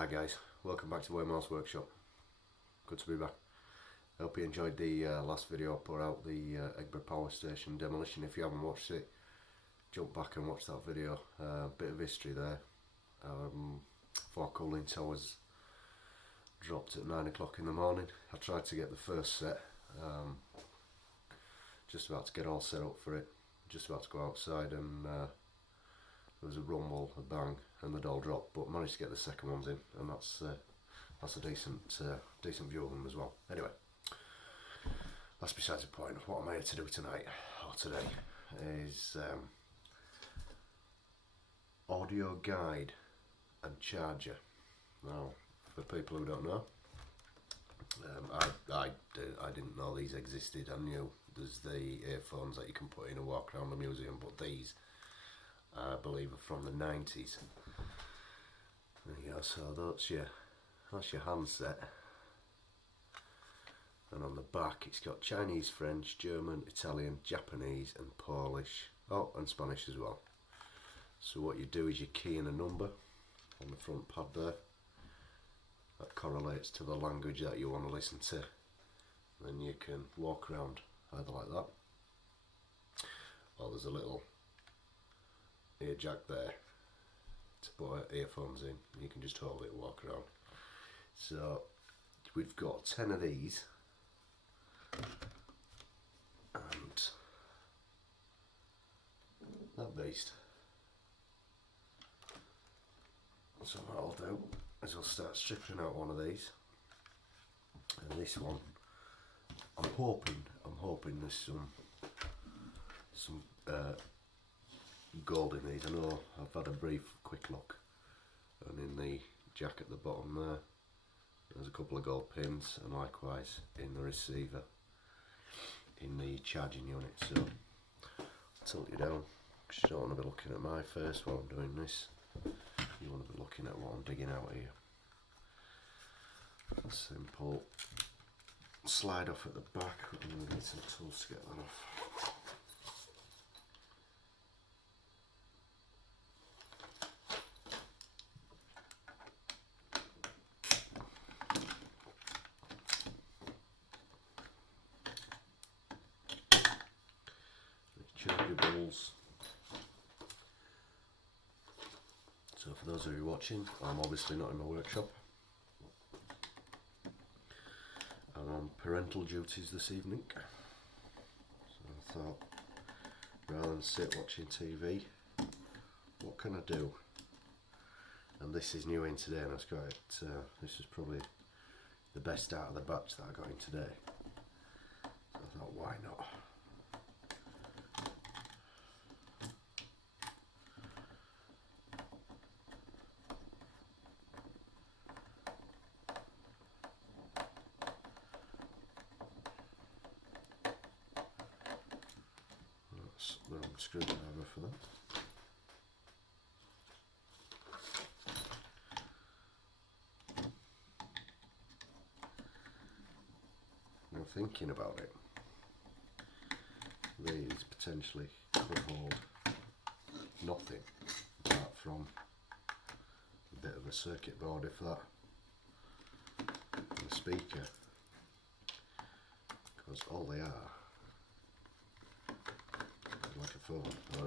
Hi guys, welcome back to Weremouse Workshop. Good to be back. I hope you enjoyed the last video I put out, the Eggborough Power Station demolition. If you haven't watched it, jump back and watch that video. Bit of history there. 4 cooling towers dropped at 9 o'clock in the morning. I tried to get the first set, just about to get all set up for it, just about to go outside, and there was a rumble, a bang, and they'd all dropped, but managed to get the second ones in, and that's a decent view of them as well. Anyway, that's besides the point. What I'm here to do tonight, or today, is audio guide and charger. Now, for people who don't know, I didn't know these existed. I knew there's the earphones that you can put in and walk around the museum, but these, I believe, are from the 90s. There you go. So that's your handset, and on the back it's got Chinese, French, German, Italian, Japanese and Polish, and Spanish as well. So what you do is you key in a number on the front pad there that correlates to the language that you want to listen to. Then you can walk around either like that, or there's a little ear jack there to put earphones in. You can just hold it and walk around. So we've got 10 of these, and that beast. So what I'll do is I'll start stripping out one of these, and this one I'm hoping there's some gold in these. I know I've had a brief quick look, and in the jack at the bottom there's a couple of gold pins, and likewise in the receiver in the charging unit. So I'll tilt you down because you don't want to be looking at my face while I'm doing this. You want to be looking at what I'm digging out here. A simple slide off at the back. I'm going to need some tools to get that off. Chargeables. So for those of you watching, I'm obviously not in my workshop. I'm on parental duties this evening. So I thought, rather than sit watching TV, what can I do? And this is new in today, and it's got it. This is probably the best out of the batch that I got in today. So I thought, why not? The screwdriver for that. Now thinking about it, these potentially could hold nothing apart from a bit of a circuit board, if that, and a speaker, because all they are like a phone, or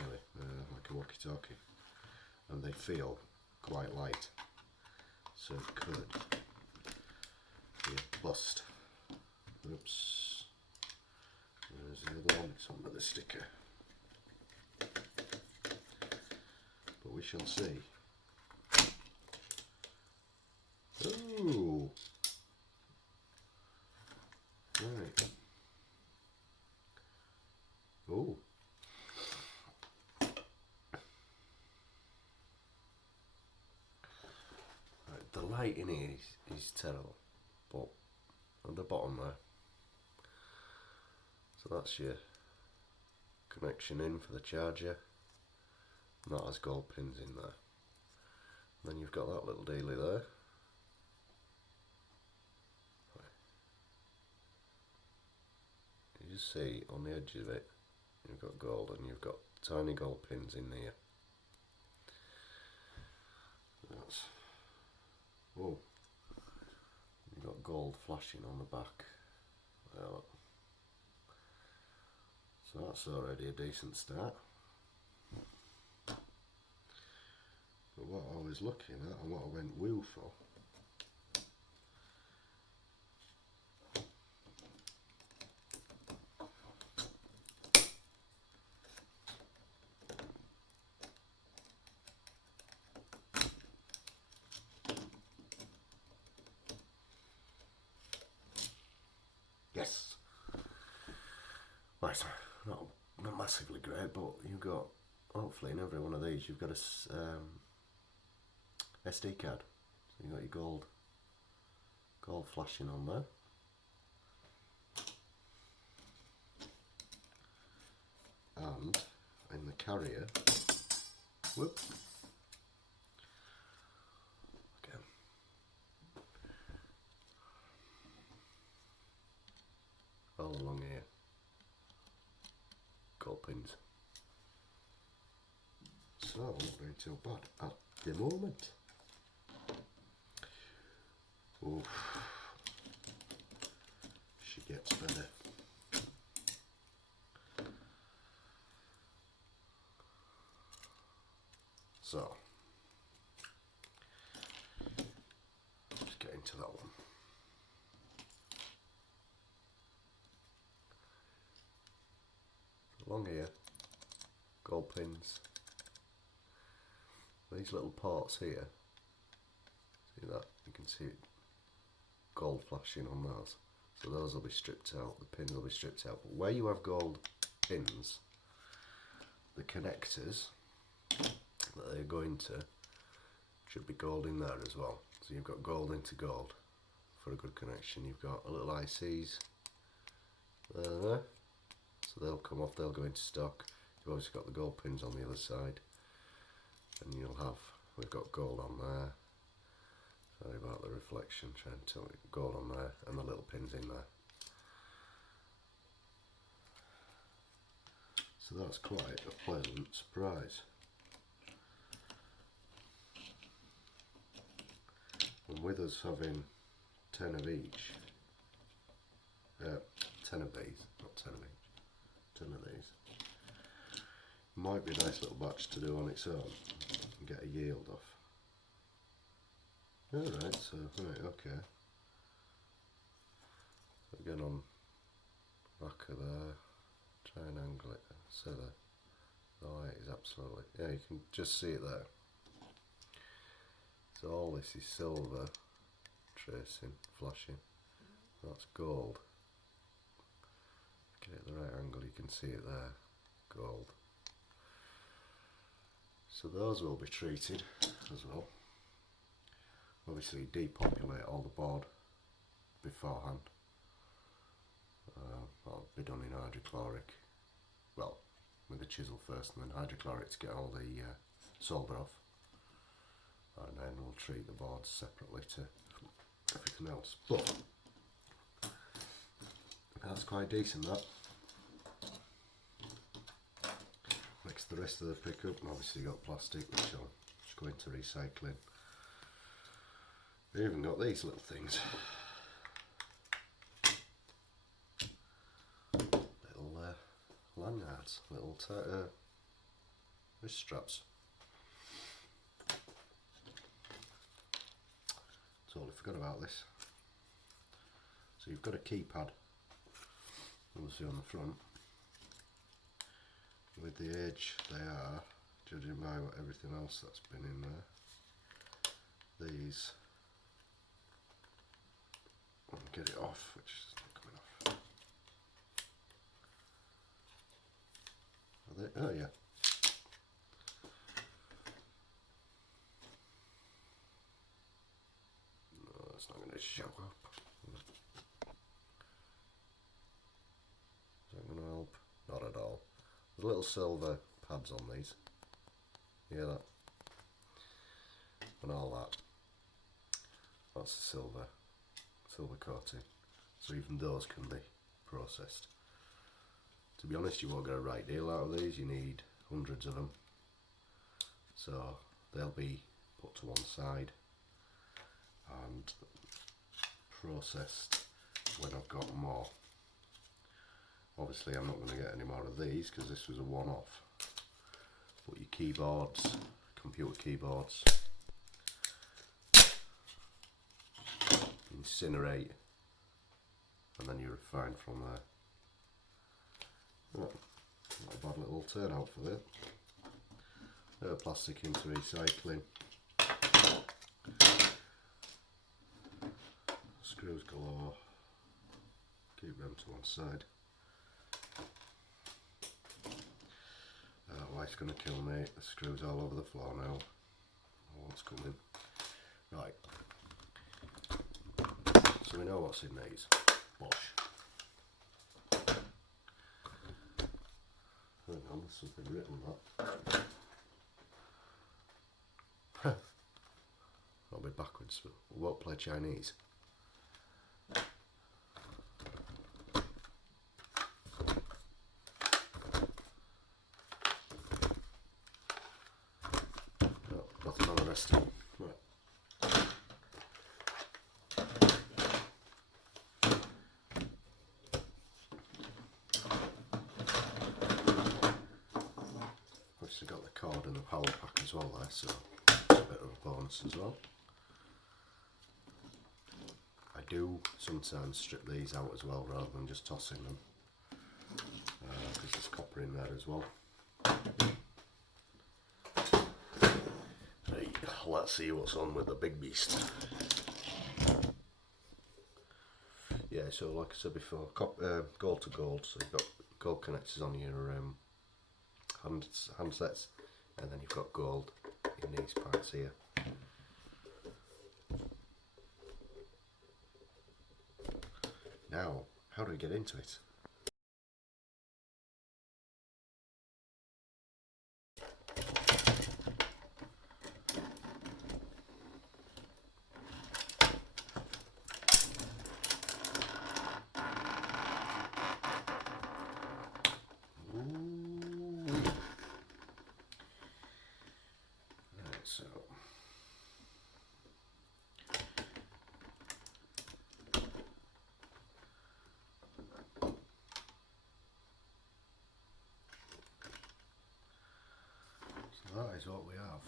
like a walkie-talkie, and they feel quite light, so it could be a bust. Oops, there's the other one, it's under the sticker, but we shall see. Ooh, right. Oh, right, the light in here is terrible, but at the bottom there, so that's your connection in for the charger, and that has gold pins in there. And then you've got that little dealie there. You just see on the edge of it, you've got gold, and you've got tiny gold pins in there. That's got gold flashing on the back. Well, so that's already a decent start. But what I was looking at and what I went woo for, yes, right, so not massively great, but you've got, hopefully in every one of these you've got a SD card. So you've got your gold flashing on there. And in the carrier, whoop, again, all along here, gold pins. So not doing too bad at the moment. Oof. She gets better. So let's get into that one. Along here, gold pins. These little parts here, see that? You can see it, gold flashing on those. So those will be stripped out, the pins will be stripped out. But where you have gold pins, the connectors that they're going to should be gold in there as well. So you've got gold into gold for a good connection. You've got a little ICs there, so they'll come off, they'll go into stock. You've obviously got the gold pins on the other side, and you'll have, we've got gold on there. Sorry about the reflection, trying to tell you, gold on there and the little pins in there. So that's quite a pleasant surprise. And with us having 10 of each, 10 of these, not 10 of each, 10 of these, might be a nice little batch to do on its own and get a yield off. Alright, so, right, okay. Again on back of there, try and angle it so the light is absolutely, yeah, you can just see it there. So all this is silver, tracing, flashing, that's gold. Get it at the right angle, you can see it there, gold. So those will be treated as well. Obviously depopulate all the board beforehand. That'll be done in hydrochloric, well, with a chisel first and then hydrochloric to get all the solder off, and then we'll treat the boards separately to everything else. But that's quite decent, that. Next to the rest of the pickup, and obviously got plastic which will just go into recycling. We even got these little things, little lanyards, little wrist straps. Totally forgot about this. So you've got a keypad, obviously on the front. With the age they are, judging by everything else that's been in there, these, I'll get it off, which is not coming off. Are they? Oh yeah. No, that's not going to show up. Is that going to help? Not at all. There's little silver pads on these. Hear that? And all that. That's the silver coating. So even those can be processed. To be honest, you won't get a right deal out of these. You need hundreds of them. So they'll be put to one side and processed when I've got more. Obviously I'm not going to get any more of these because this was a one-off. But your keyboards, computer keyboards, incinerate, and then you refine from there. Oh, not a bad little turnout for this. Bit of plastic into recycling. Screws galore. Keep them to one side. Wife's gonna kill me. The screws all over the floor now. Oh, what's coming? Right. So we know what's in these. Bosh. Hang on, there's something written on that. I'll be backwards, but we won't play Chinese. Oh, nothing on the rest of them. Right. Obviously got the cord and the power pack as well there, so it's a bit of a bonus as well. I do sometimes strip these out as well rather than just tossing them, because there's copper in there as well. Right, let's see what's on with the big beast. Yeah, so like I said before, gold to gold, so you've got gold connectors on your handsets, and then you've got gold in these parts here. Now, how do we get into it? Right, so that is what we have.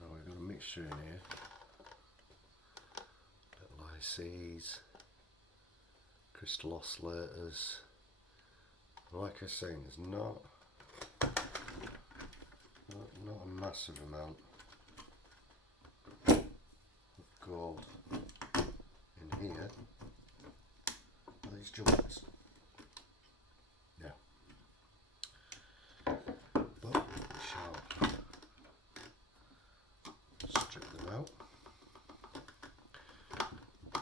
Now we've got a mixture in here. Little ICs, crystal oscillators. Like I was saying, there's not a massive amount of gold in here. These jumpers. Yeah. But we shall strip them out.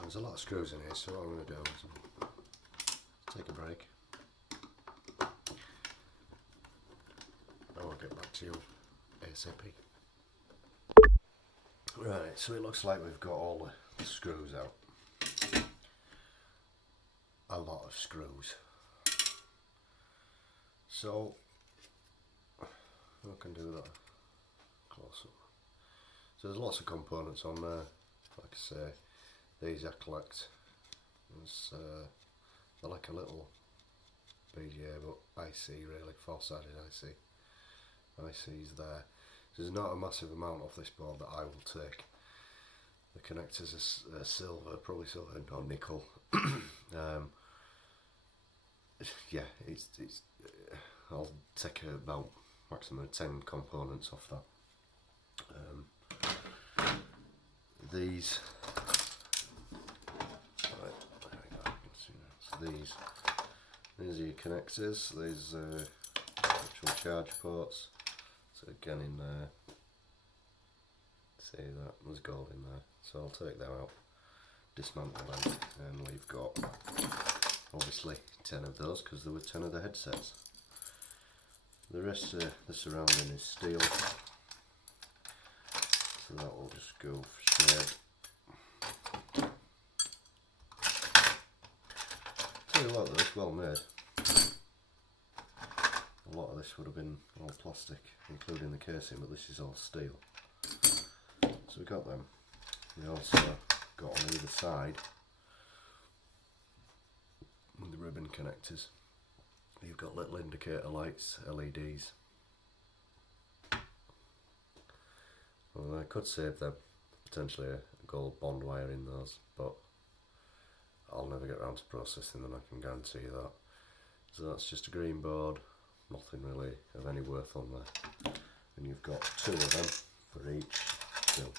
There's a lot of screws in here, so what I'm going to do is take a break. I'll get back to you ASAP. Right, so it looks like we've got all the screws out. A lot of screws. So I can do that close up. So there's lots of components on there. Like I say, these are collect. They're like a little BGA, but IC really, four-sided IC. IC's there. There's not a massive amount off this board that I will take. The connectors are silver, probably silver or nickel. Yeah, it's I'll take about maximum 10 components off that. These, right, there we go. So these are your connectors. These actual charge ports. So again in there, see that there's gold in there. So I'll take them out, dismantle them, and we've got obviously 10 of those because there were 10 of the headsets. The rest of the surrounding is steel, so that will just go for shade. Tell you what, though, it's well made. A lot of this would have been all plastic, including the casing, but this is all steel. So we got them. We also got on either side with the ribbon connectors, you've got little indicator lights, LEDs. Well, I could save them, potentially a gold bond wire in those, but I'll never get around to processing them, I can guarantee you that. So that's just a green board, nothing really of any worth on there. And you've got 2 of them for each still.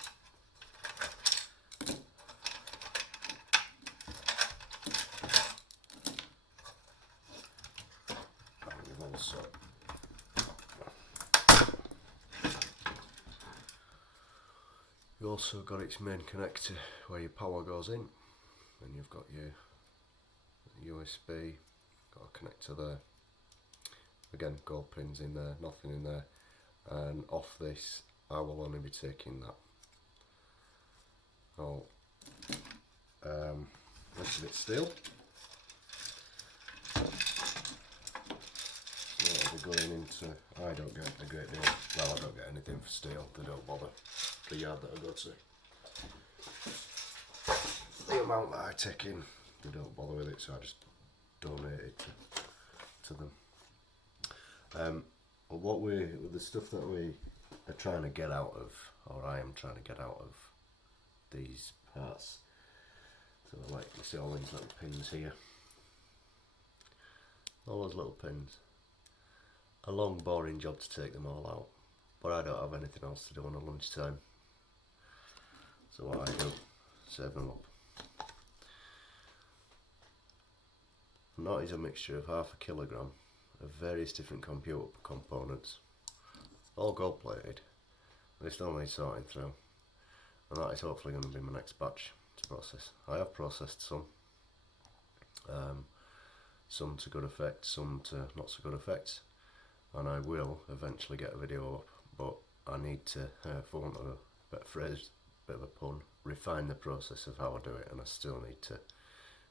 And you've also got its main connector where your power goes in, and you've got your USB, got a connector there. Again, gold pins in there, nothing in there. And off this, I will only be taking that. Oh, rest of it still. So it'll be going into, I don't get a great deal, well, I don't get anything for steel, they don't bother. The yard that I go to, the amount that I take in, they don't bother with it, so I just donate it to them. With the stuff that we are trying to get out of, or I am trying to get out of these parts, so like you see all these little pins here, all those little pins, a long boring job to take them all out, but I don't have anything else to do on a lunchtime, so what I do, save them up. And that is a mixture of 1/2 kilogram of various different computer components, all gold plated. They still need sorting through, and that is hopefully going to be my next batch to process. I have processed some to good effect, some to not so good effect, and I will eventually get a video up, but I need to, for want of a better phrase, bit of a pun, refine the process of how I do it, and I still need to,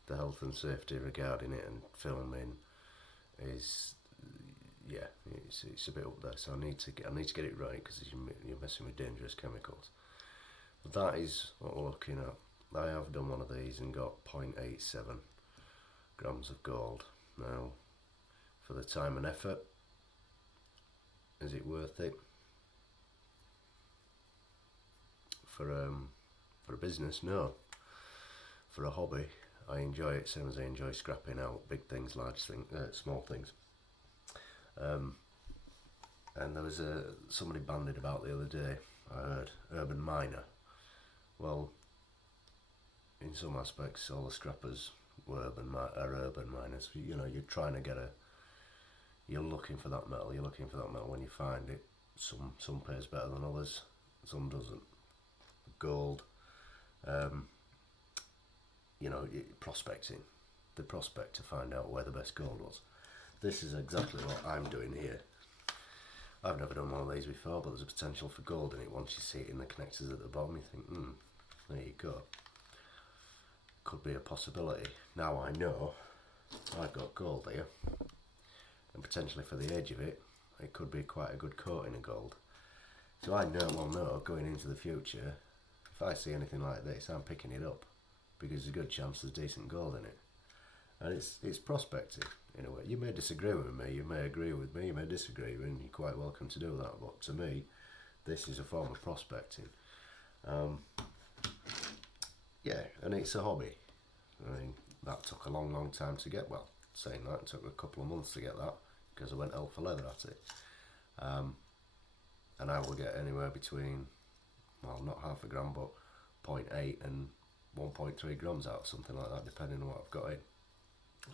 the health and safety regarding it and filming is, yeah, it's a bit up there, so I need to get it right, because you're messing with dangerous chemicals. But that is what we're looking at. I have done one of these and got 0.87 grams of gold. Now, for the time and effort, is it worth it? For a business, no. For a hobby, I enjoy it, same as I enjoy scrapping out big things, large things, small things. And there was somebody bandied about the other day, I heard, urban miner. Well, in some aspects, all the scrappers are urban miners. You know, you're trying to get you're looking for that metal. You're looking for that metal. When you find it, some pays better than others, some doesn't. Gold, you know, prospecting, the prospect to find out where the best gold was. This is exactly what I'm doing here. I've never done one of these before, but there's a potential for gold in it. Once you see it in the connectors at the bottom, you think, there you go. Could be a possibility. Now I know I've got gold here, and potentially for the age of it, it could be quite a good coating of gold. So I know going into the future, if I see anything like this, I'm picking it up, because there's a good chance there's decent gold in it. And it's prospecting in a way. You may disagree with me, you may agree with me, you may disagree, and you're quite welcome to do that, but to me, this is a form of prospecting. Yeah, and it's a hobby. I mean, that took a long time to get. Well, saying that, it took a couple of months to get that, because I went hell for leather at it. And I will get anywhere between, well, not 1/2 gram, but 0.8 and 1.3 grams out, something like that, depending on what I've got in.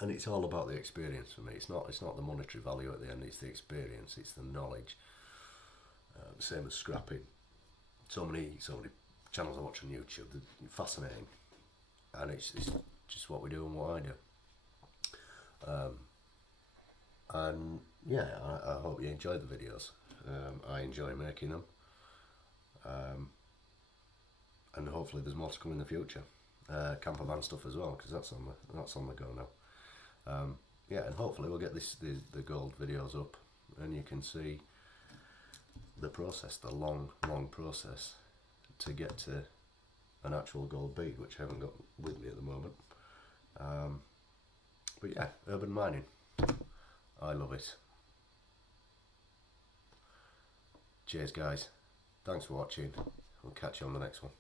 And it's all about the experience for me. It's not the monetary value at the end, it's the experience, it's the knowledge. Same as scrapping. So many channels I watch on YouTube, they're fascinating. And it's just what we do and what I do. And yeah, I hope you enjoy the videos. I enjoy making them. And hopefully there's more to come in the future. Camper van stuff as well, because that's on the go now. Yeah, and hopefully we'll get the gold videos up, and you can see the process, the long process to get to an actual gold bead, which I haven't got with me at the moment. But yeah, urban mining, I love it. Cheers guys, thanks for watching, we'll catch you on the next one.